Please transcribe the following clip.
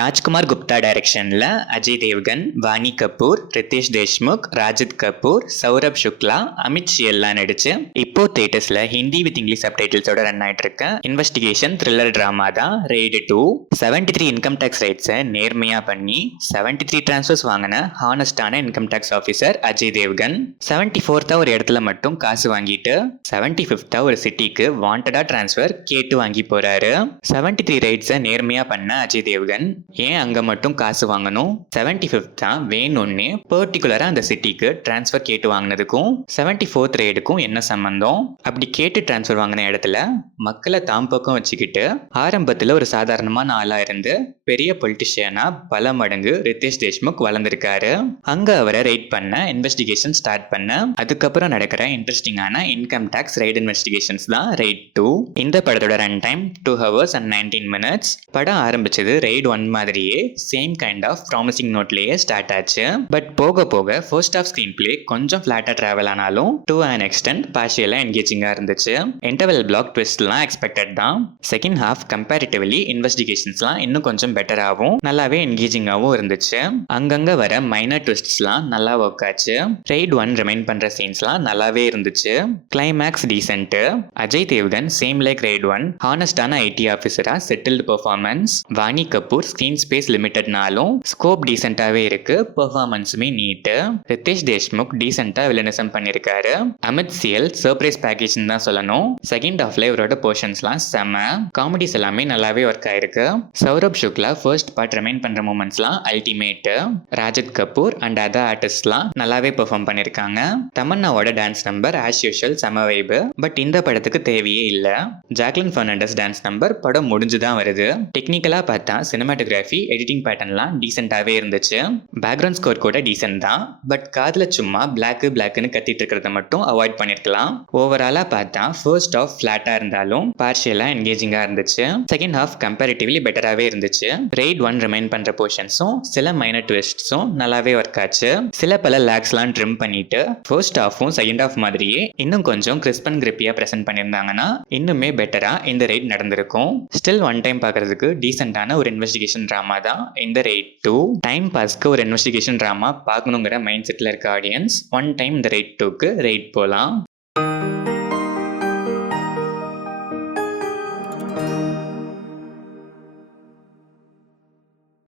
ராஜ்குமார் குப்தா டைரக்ஷன்ல அஜய் தேவ்கன், வாணி கபூர், ரித்தேஷ் தேஷ்முக், ராஜித் கபூர், சௌரப் சுக்லா, அமித் ஷி எல்லாம் நடிச்சு இப்போ தியேட்டர்ஸ்ல ஹிந்தி வித் இங்கிலீஷ் சப்டைட்டில்ஸோட ரன் ஆயிட்டு இருக்க இன்வெஸ்டிகேஷன் த்ரில்லர் டிராமா தான் ரெய்டு 2. 73 இன்கம் டேக்ஸ் ரைட்ஸை நேர்மையா பண்ணி 73 டிரான்ஸ்ஃபர்ஸ் வாங்கின ஹானஸ்டான income tax officer Ajay Devgn 74th ஒரு இடத்துல மட்டும் காசு வாங்கிட்டு 75th ஒரு சிட்டிக்கு வாண்டடா டிரான்ஸ்ஃபர் கேட்டு வாங்கி போறாரு. 73 ரைட்ஸை நேர்மையா பண்ண அஜய் தேவ்கன் ஏன் அங்க மட்டும் காசு வாங்கணும், 75th தான் வேணும்னு பர்டிகுலரா அந்த சிட்டிக்கு டிரான்ஸ்ஃபர் கேட்டு வாங்கினதுக்கும் 74th ரைடுக்கும் என்ன சம்பந்தம்? அப்படி கேட்டு டிரான்ஸ்ஃபர் வாங்கின இடத்துல மக்களை தாம் பக்கம் வச்சுக்கிட்டு ஆரம்பத்துல ஒரு சாதாரணமான ஆளா இருந்து பெரிய பொலிட்டிஷியனா பல மடங்கு ரித்தேஷ் தேஷ்முக் வளர்ந்திருக்காரு. அங்க அவரை ரைட் பண்ண இன்வெஸ்டிகேஷன் ஸ்டார்ட் பண்ண அதுக்கப்புறம் நடக்கிற இன்ட்ரெஸ்டிங்கான இன்கம் டாக்ஸ் ரைட் இன்வெஸ்டிகேஷன்ஸ் தான் ரெய்டு 2. இந்த படத்தோட run time 2 hours and 19 minutes. படம் ஆரம்பிச்சது ரெய்டு 1 மாதிரியே சேம் கைண்ட் ஆஃப் ப்ராமிசிங் நோட்லயே ஸ்டார்ட் ஆச்சு. பட் போக போக ஃபர்ஸ்ட் ஆஃப் ஸ்கிரீன் பிளே கொஞ்சம் ஃபிளாட்டா டிராவல் ஆனாலும் டு an extent பார்ஷியலா என்கேஜிங்கா இருந்துச்சு. இன்டர்வல் பிளாக் ட்விஸ்ட்லாம் எக்ஸ்பெக்டட் தான். செகண்ட் ஹாஃப் கம்பேரிட்டிவ்லி இன்வெஸ்டிகேஷன்ஸ்லாம் இன்னும் கொஞ்சம் பெட்டராகவும் நல்லாவே என்கேஜிங்காகவும் இருந்துச்சு. அங்கங்க வர மைனர் ட்விஸ்ட்ஸ்லாம் நல்லா ஒர்க் ஆச்சு. ரெய்டு 1 ரிமைன் பண்ற சீன்ஸ்லாம் நல்லாவே இருந்துச்சு. Climax decent. Ajay Devgn same like Raid 1 ஹானஸ்டான ஐடி ஆஃபீஸரா settled performance. Vaani Kapoor screen space லிமிட்டட்னாலும் ஸ்கோப் டீசென்ட்டாவே இருக்கு, பெர்ஃபார்மன்ஸுமே நீட்டு. ரித்தேஷ் தேஷ்முக் டீசென்ட்டா வில்லனிசம் பண்ணிருக்காரு. அமித் சிஎல் சர்ப்ரைஸ் பேக்கேஜ் தான் சொல்லணும். செகண்ட் ஹாஃப்ல இவரோட போர்ஷன்ஸ்லாம் செம. காமெடிஸ் எல்லாமே நல்லாவே ஒர்க் ஆயிருக்கு. Saurabh Shukla first part remind பண்ற மூமெண்ட்ஸ்லாம் ultimate. Rajat Kapoor and other ஆர்டிஸ்ட்லாம் நல்லாவே பெர்ஃபார்ம் பண்ணிருக்காங்க. தமன்னாவோட டான்ஸ் நம்பர் ஆஸ் யூஷுவல் செம வைபு. பட் இந்த படத்துக்கு தேவையே இல்ல. ஜாக்லின் பெர்னாண்டஸ் டான்ஸ் நம்பர் படம் முடிஞ்சுதான் வருது. டெக்னிக்கலா பார்த்தா சினிமாட்டோகிராஃபி எடிட்டிங் பேட்டர்ன்லாம் டீசென்ட்டாவே இருந்துச்சு. பேக்ரவுண்ட் ஸ்கோர் கூட டீசென்ட் தான். பட் காதுல சும்மா பிளாக்னு கத்திட்டு இருக்கிறத மட்டும் அவாய்ட் பண்ணிருக்கலாம். ஓவராலா பார்த்தா ஃபர்ஸ்ட் ஆஃப் ஃபிளாட்டா இருந்தாலும் பார்ஷியலா என்கேஜிங்கா இருந்துச்சு. செகண்ட் ஹாஃப் கம்பேரிட்டிவ்லி பெட்டராகவே இருந்துச்சு. ரெய்டு 1 ரிமைன் பண்ற போர்ஷன்ஸும் சில மைனர் ட்விஸ்ட்ஸும் நல்லாவே ஒர்க் ஆச்சு. சில பல லேக்ஸ்லாம் ட்ரிம் பண்ணிட்டு ஃபர்ஸ்ட் ஹாஃபும் செகண்ட் ஹாஃப் மாதிரியே இன்னும் கொஞ்சம் கிறிஸ்ப் அண்ட் கிரிப்பியா பிரசன்ட் பண்ணியிருந்தாங்கன்னா இன்னுமே பெட்டரா இந்த ரெய்ட் நடந்திருக்கும். ஸ்டில் ஒன் டைம் பார்க்கறதுக்கு டீசென்ட்டான ஒரு இன்வெஸ்டிகேஷன் டிராமா தான் இந்த ரெய்டு 2. டைம் பாஸ்க்கு ஒரு இன்வெஸ்டிகேஷன் டிராமா பார்க்கணுங்கிற மைண்ட் செட்ல இருக்க ஆடியன்ஸ் ஒன் டைம் இந்த ரெய்டு 2க்கு ரெய்ட் போலாம்.